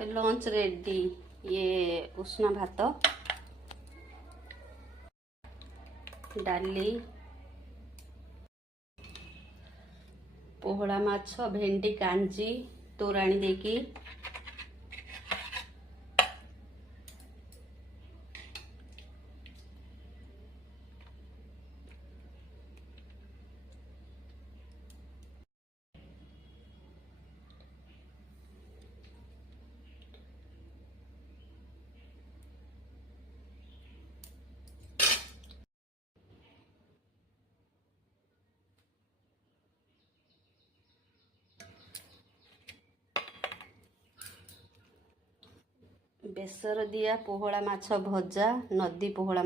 Lunch ready. ये उष्णा भात, डाली, पोहड़ा माछ, भेंडी कांजी तोराणी देकी, बेसर दिया पोहड़ा माछ भजा, नदी पोहड़ा